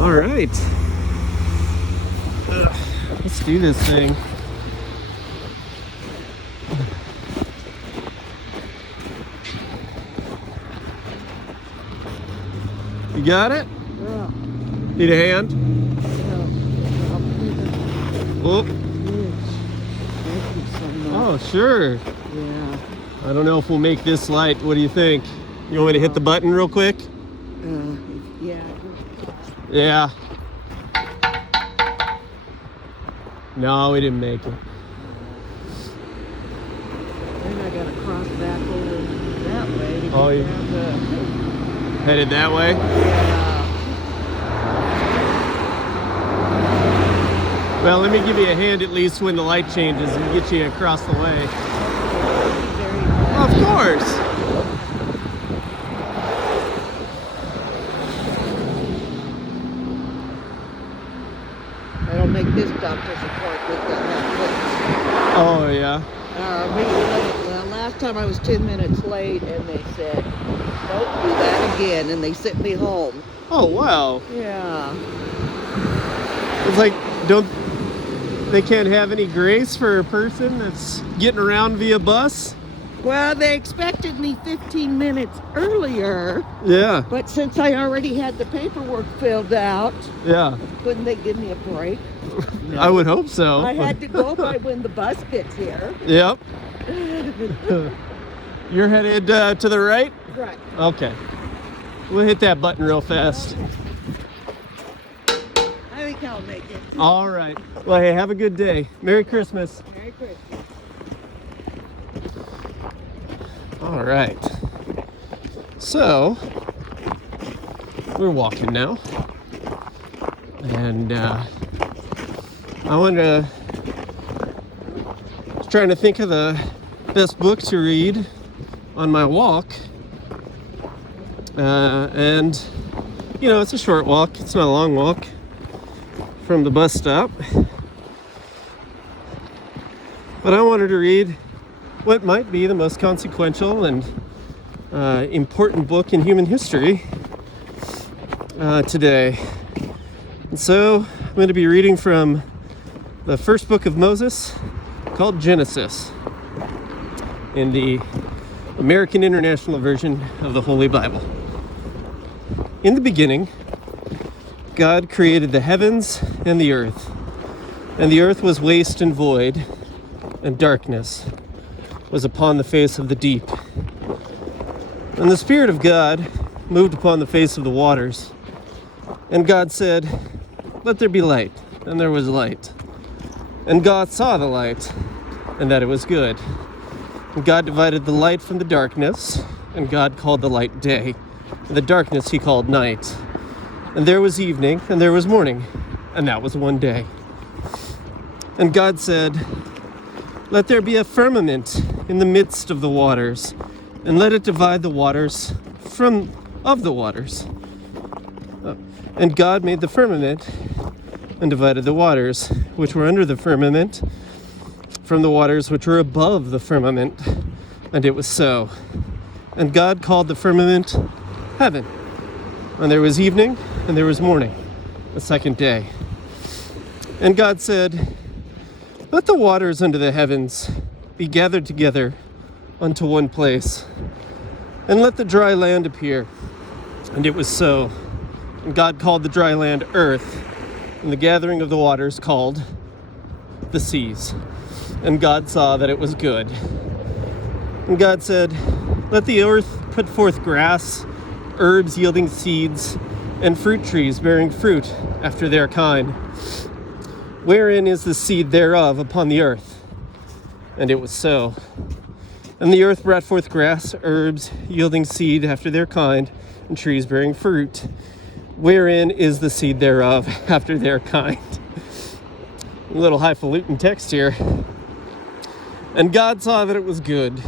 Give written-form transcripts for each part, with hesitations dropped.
All right. Let's do this thing. You got it? Yeah. Need a hand? Oh. Thank you so much. Oh, sure. Yeah. I don't know if we'll make this light. What do you think? You want me to hit the button real quick? Yeah. Yeah. No, we didn't make it. Then I gotta cross back over that way to get Oh, you down to... headed that way? Yeah. Well, let me give you a hand at least when the light changes and get you across the way. Of course. I don't make this doctor's appointment that Oh, yeah. well, last time I was 10 minutes late and they said, don't do that again, and they sent me home. Oh, wow. Yeah. It's like, they can't have any grace for a person that's getting around via bus? Well, they expected me 15 minutes earlier, Yeah. but since I already had the paperwork filled out, Yeah. couldn't they give me a break? I would hope so. I had to go by when the bus gets here. Yep. You're headed to the right? Right. Okay. We'll hit that button real fast. I think I'll make it. All right. Well, hey, have a good day. Merry Christmas. Merry Christmas. All right. So, we're walking now. And I was trying to think of the best book to read on my walk. And, you know, it's a short walk. It's not a long walk from the bus stop. But I wanted to read what might be the most consequential and important book in human history today. And so I'm going to be reading from the first book of Moses, called Genesis, in the American International Version of the Holy Bible. In the beginning, God created the heavens and the earth was waste and void, and darkness was upon the face of the deep. And the Spirit of God moved upon the face of the waters. And God said, "Let there be light." And there was light. And God saw the light, and that it was good. And God divided the light from the darkness, and God called the light day, and the darkness he called night. And there was evening, and there was morning, and that was one day. And God said, "Let there be a firmament in the midst of the waters, and let it divide the waters of the waters." And God made the firmament and divided the waters which were under the firmament from the waters which were above the firmament. And it was so. And God called the firmament heaven. And there was evening, and there was morning, the second day. And God said, "Let the waters under the heavens be gathered together unto one place, and let the dry land appear." And it was so. And God called the dry land earth, and the gathering of the waters called the seas. And God saw that it was good. And God said, "Let the earth put forth grass, herbs yielding seeds, and fruit trees bearing fruit after their kind, wherein is the seed thereof upon the earth." And it was so. And the earth brought forth grass, herbs yielding seed after their kind, and trees bearing fruit, wherein is the seed thereof after their kind. A little highfalutin text here. And God saw that it was good.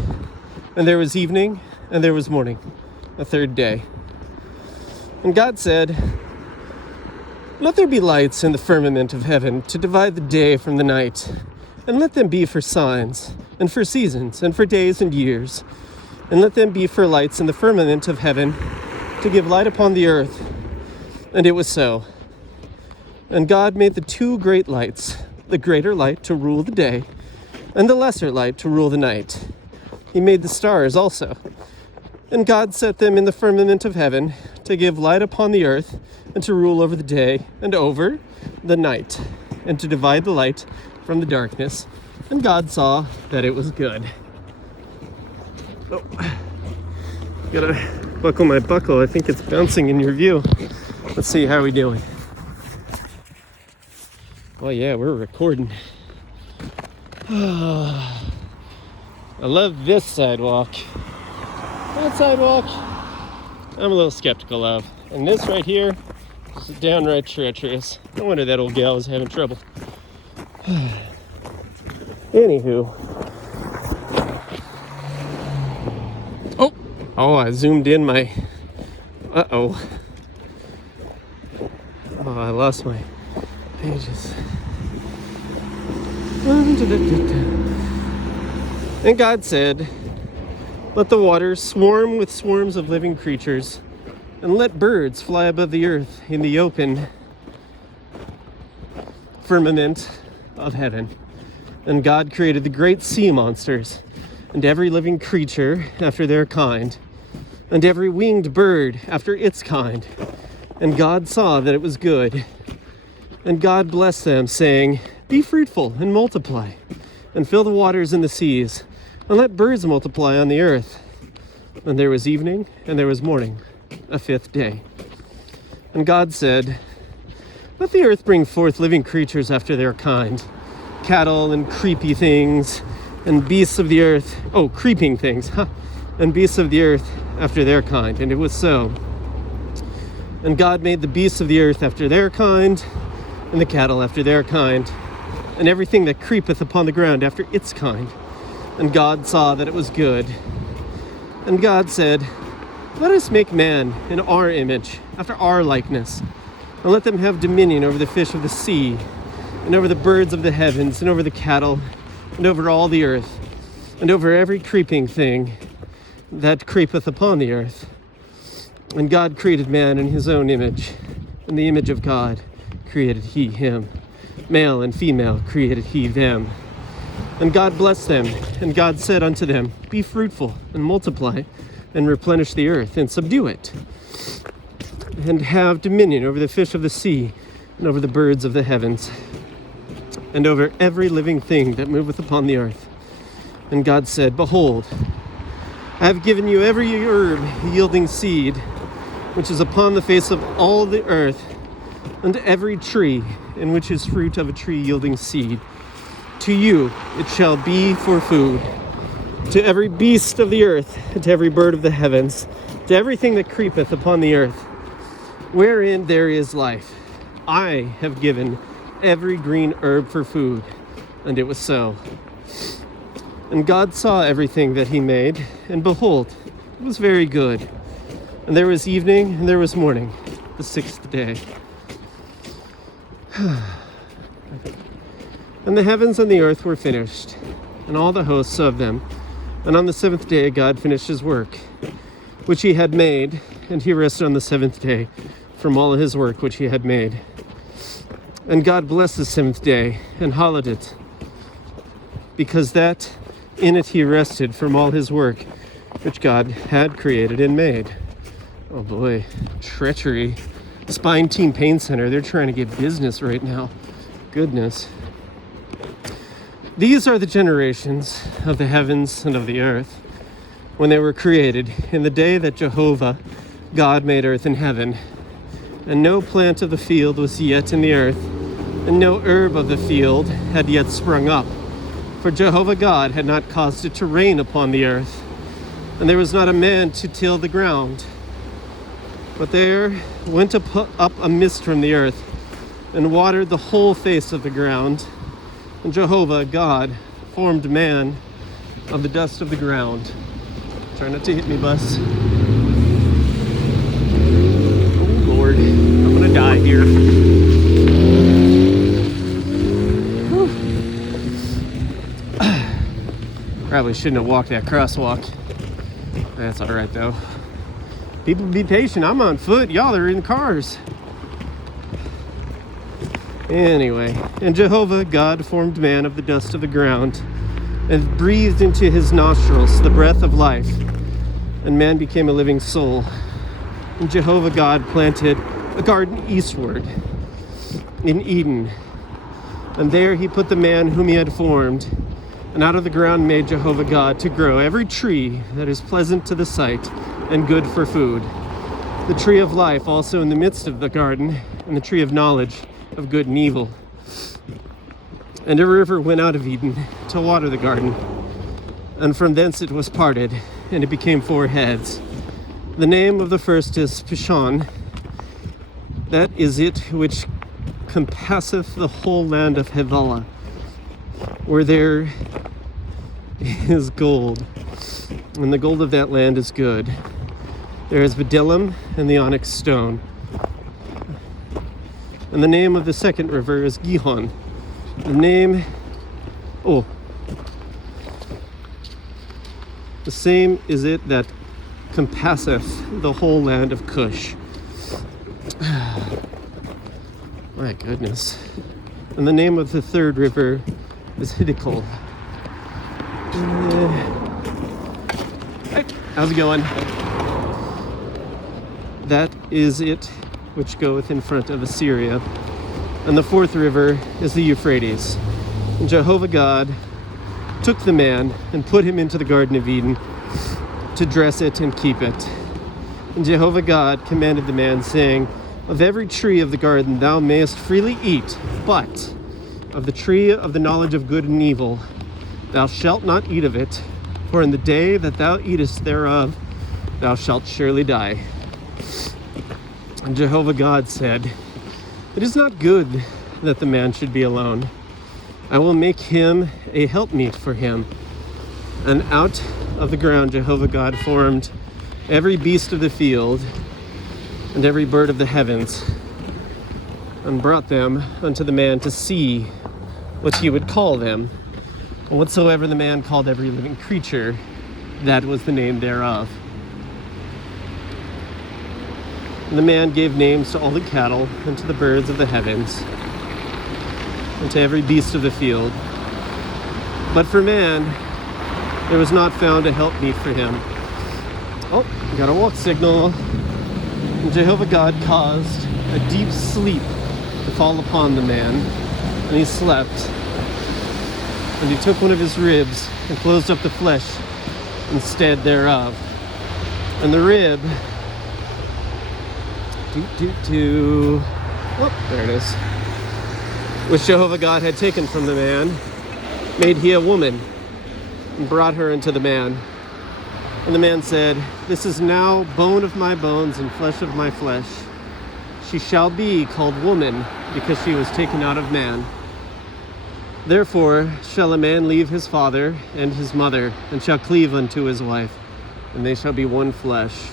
And there was evening, and there was morning, a third day. And God said, "Let there be lights in the firmament of heaven to divide the day from the night, and let them be for signs, and for seasons, and for days and years. And let them be for lights in the firmament of heaven to give light upon the earth." And it was so. And God made the two great lights, the greater light to rule the day, and the lesser light to rule the night. He made the stars also. And God set them in the firmament of heaven to give light upon the earth, and to rule over the day and over the night, and to divide the light from the darkness. And God saw that it was good. Oh, gotta buckle my buckle. I think it's bouncing in your view. Let's see, how are we doing? Oh yeah, we're recording. I love this sidewalk. That sidewalk, I'm a little skeptical of. And this right here is downright treacherous. No wonder that old gal was having trouble. Anywho. Oh, I zoomed in my... Oh, I lost my pages. And God said, "Let the waters swarm with swarms of living creatures, and let birds fly above the earth in the open firmament of heaven." And God created the great sea monsters, and every living creature after their kind, and every winged bird after its kind. And God saw that it was good. And God blessed them, saying, "Be fruitful and multiply, and fill the waters and the seas, and let birds multiply on the earth." And there was evening, and there was morning, a fifth day. And God said, "Let the earth bring forth living creatures after their kind, cattle and creepy things, and beasts of the earth." Oh, creeping things, huh? "And beasts of the earth after their kind." And it was so. And God made the beasts of the earth after their kind, and the cattle after their kind, and everything that creepeth upon the ground after its kind. And God saw that it was good. And God said, "Let us make man in our image, after our likeness, and let them have dominion over the fish of the sea, and over the birds of the heavens, and over the cattle, and over all the earth, and over every creeping thing that creepeth upon the earth." And God created man in his own image. In the image of God created he him. Male and female created he them. And God blessed them. And God said unto them, "Be fruitful and multiply, and replenish the earth, and subdue it, and have dominion over the fish of the sea, and over the birds of the heavens, and over every living thing that moveth upon the earth." And God said, "Behold, I have given you every herb yielding seed, which is upon the face of all the earth, and every tree in which is fruit of a tree yielding seed. To you it shall be for food. To every beast of the earth, and to every bird of the heavens, to everything that creepeth upon the earth, wherein there is life, I have given every green herb for food." And it was so. And God saw everything that he made, and behold, it was very good. And there was evening, and there was morning, the sixth day. And the heavens and the earth were finished, and all the hosts of them. And on the seventh day God finished his work, which he had made, and he rested on the seventh day from all his work which he had made. And God blessed the seventh day, and hallowed it, because that in it he rested from all his work which God had created and made. Oh boy, treachery. Spine Team Pain Center, they're trying to get business right now. Goodness. These are the generations of the heavens and of the earth, when they were created, in the day that Jehovah, God, made earth and heaven. And no plant of the field was yet in the earth, and no herb of the field had yet sprung up, for Jehovah God had not caused it to rain upon the earth, and there was not a man to till the ground. But there went up a mist from the earth, and watered the whole face of the ground. And Jehovah God formed man of the dust of the ground. Try not to hit me, bus. Oh Lord, I'm gonna die here. Whew. Probably shouldn't have walked that crosswalk. That's all right though. People be patient. I'm on foot. Y'all are in cars. Anyway, and Jehovah God formed man of the dust of the ground and breathed into his nostrils the breath of life, and man became a living soul. And Jehovah God planted a garden eastward in Eden, and there he put the man whom he had formed. And out of the ground made Jehovah God to grow every tree that is pleasant to the sight and good for food, the tree of life also in the midst of the garden, and the tree of knowledge of good and evil. And a river went out of Eden to water the garden, and from thence it was parted, and it became 4 heads. The name of the first is Pishon. That is it which compasseth the whole land of Havilah, where there is gold, and the gold of that land is good. There is bdellium and the onyx stone. And the name of the second river is Gihon. The same is it that compasseth the whole land of Cush. My goodness. And the name of the third river is Hiddekel. Hey, how's it going? That is it which goeth in front of Assyria. And the fourth river is the Euphrates. And Jehovah God took the man and put him into the Garden of Eden to dress it and keep it. And Jehovah God commanded the man, saying, of every tree of the garden thou mayest freely eat, but of the tree of the knowledge of good and evil thou shalt not eat of it, for in the day that thou eatest thereof thou shalt surely die. And Jehovah God said, it is not good that the man should be alone. I will make him a helpmeet for him. And out of the ground Jehovah God formed every beast of the field and every bird of the heavens, and brought them unto the man to see what he would call them. And whatsoever the man called every living creature, that was the name thereof. And the man gave names to all the cattle, and to the birds of the heavens, and to every beast of the field. But for man there was not found a helpmeet for him. Oh, we got a walk signal. And Jehovah God caused a deep sleep to fall upon the man, and he slept. And he took one of his ribs and closed up the flesh instead thereof. And the rib, there it is, which Jehovah God had taken from the man, made he a woman, and brought her unto the man. And the man said, this is now bone of my bones and flesh of my flesh. She shall be called woman, because she was taken out of man. Therefore shall a man leave his father and his mother, and shall cleave unto his wife, and they shall be one flesh.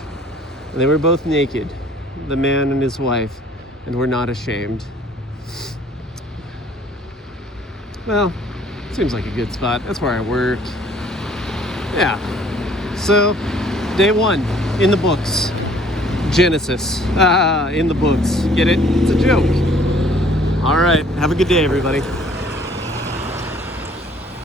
And they were both naked, the man and his wife, and were not ashamed. Well, seems like a good spot. That's where I work. Yeah. So, day 1 in the books. Genesis. In the books. Get it? It's a joke. All right. Have a good day, everybody.